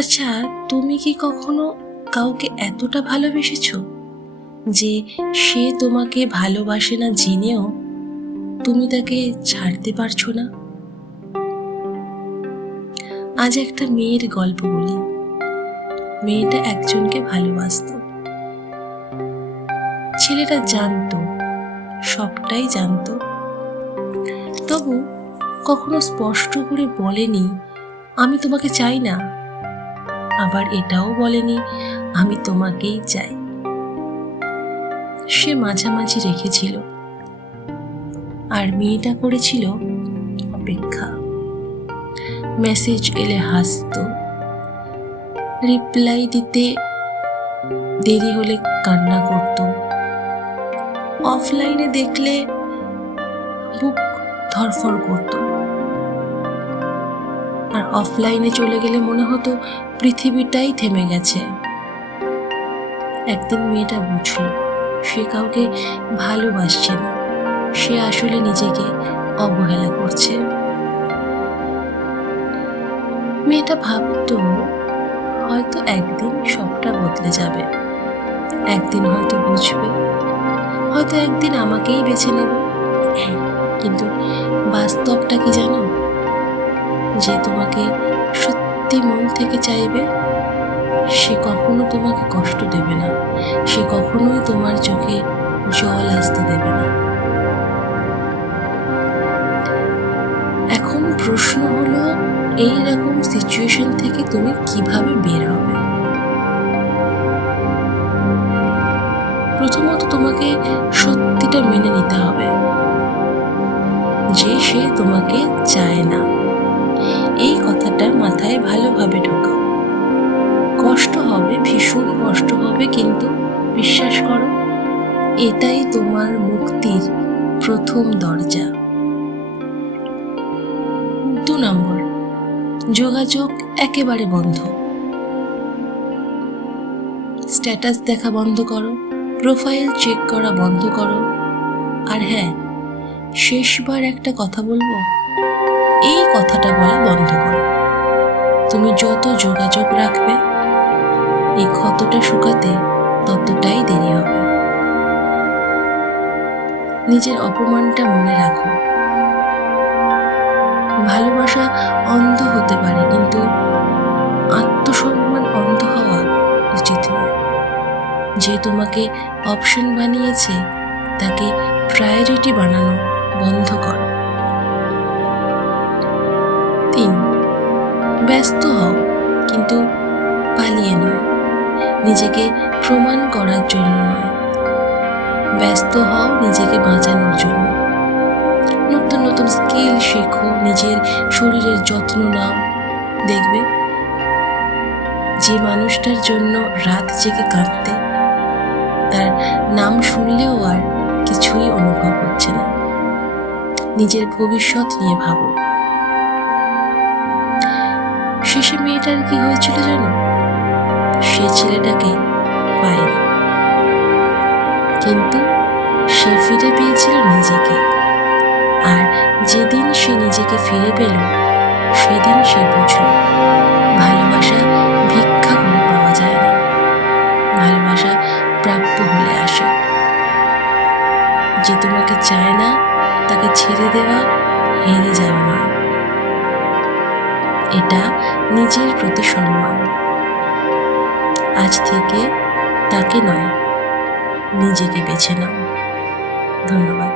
আচ্ছা, তুমি কি কখনো কাউকে এতটা ভালোবেসেছো যে সে তোমাকে ভালোবাসে না জেনেও তুমি তাকে ছাড়তে পারছো না? আজ একটা মেয়ের গল্প বলি। মেয়েটা একজনকে ভালোবাসতো। ছেলেটা জানতো, সবটাই জানতো, তবু কখনো স্পষ্ট করে বলেনি আমি তোমাকে চাই না, আবার এটাও বলেনি আমি তোমাকেই চাই। সে মাঝামাঝি রেখেছিল, আর মেয়েটা করেছিল অপেক্ষা। মেসেজ এলে হাসতো, রিপ্লাই দিতে দেরি হলে কান্না করত, অফলাইনে দেখলে বুক ধড়ফড় করত, আর অফলাইনে চলে গেলে মনে হতো পৃথিবীটাই থেমে গেছে। একদিন মেয়েটা বুঝলো সে কাউকে ভালোবাসছে না, সে আসলে নিজেকে অবহেলা করছে। মেয়েটা ভাবতো হয়তো একদিন সবটা বদলে যাবে, একদিন হয়তো বুঝবে, হয়তো একদিন আমাকেই বেছে নেবে। কিন্তু বাস্তবটা কি জানো? যে তোমাকে সত্যি মন থেকে চাইবে সে কখনো তোমাকে কষ্ট দেবে না, সে কখনোই তোমার চোখে জল আসতে দেবে না। এখন প্রশ্ন হলো, এই রকম সিচুয়েশন থেকে তুমি কিভাবে বের হবে? প্রথমত তোমাকে সত্যিটা মেনে নিতে হবে যে সে তোমাকে চায় না। এই কথাটা মাথায় ভালোভাবে ঢোকাও। কষ্ট হবে, ভীষণ কষ্ট হবে, কিন্তু বিশ্বাস করো এটাই তোমার মুক্তির প্রথম দরজা। 2 নম্বর, যোগাযোগ একেবারে বন্ধ। স্ট্যাটাস দেখা বন্ধ করো, প্রোফাইল চেক করা বন্ধ করো। আর হ্যাঁ, শেষবার একটা কথা বলবো, এই কথাটা বলা বন্ধ করো। তুমি যত যোগাযোগ রাখবে এই ক্ষতটা শুকাতে ততটাই দেরি হবে। নিজের অপমানটা মনে রাখো। ভালোবাসা অন্ধ হতে পারে, কিন্তু আত্মসম্মান অন্ধ হওয়া উচিত নয়। যে তোমাকে অপশন বানিয়েছে তাকে প্রায়োরিটি বানানো বন্ধ করো। 3, ব্যস্ত হও, কিন্তু পালিয়ে নয়, নিজেকে প্রমাণ করার জন্য নয়। ব্যস্ত হও নিজেকে বাঁচানোর জন্য। নতুন নতুন স্কিল শেখো, নিজের শরীরের যত্ন নাও। দেখবে যে মানুষটার জন্য রাত জেগে কাঁদতে, তার নাম শুনলেও আর কিছুই অনুভব হচ্ছে না। নিজের ভবিষ্যৎ নিয়ে ভাবো। শেষে মেয়েটার কি হয়েছিল জানো? সে ছেলেটাকে পায়নি, কিন্তু সে ফিরে পেয়েছিল নিজেকে। আর যেদিন সে নিজেকে ফিরে পেল সেদিন সে বুঝল ভালোবাসা ভিক্ষা করে পাওয়া যায় না, ভালোবাসা প্রাপ্য হলে আসে। যে তোমাকে চায় না তাকে ছেড়ে দেওয়া হেরে যাওয়া নয়, এটা নিজের প্রতি সম্মান। আজ থেকে তাকে নয়, নিজেকে বেছে নাও। ধন্যবাদ।